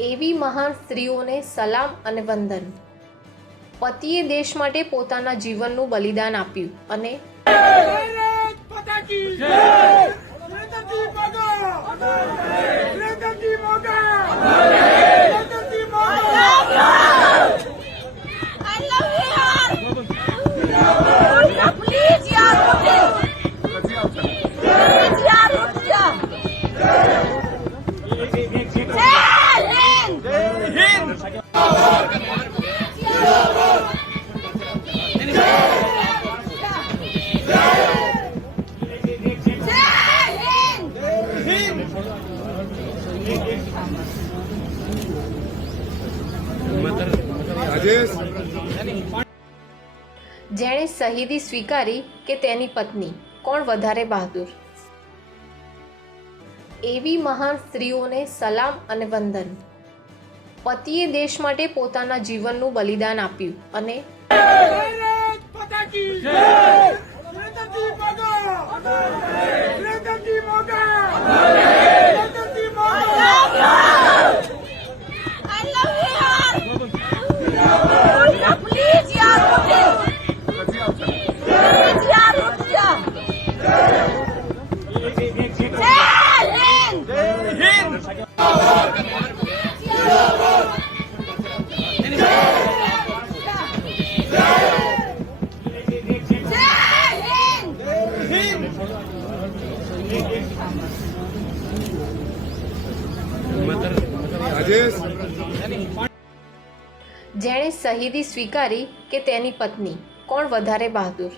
એવી મહાન સ્ત્રીઓને સલામ અને વંદન. પતિએ દેશ માટે પોતાના જીવનનું બલિદાન આપ્યું અને જેણે શહીદી સ્વીકારી કે તેની પત્ની, કોણ વધારે બહાદુર? એવી મહાન સ્ત્રીઓને સલામ અને વંદન. પતિએ દેશ માટે પોતાના જીવનનું બલિદાન આપ્યું અને જેણે શહીદી સ્વીકારી કે તેની પત્ની, કોણ વધારે બહાદુર?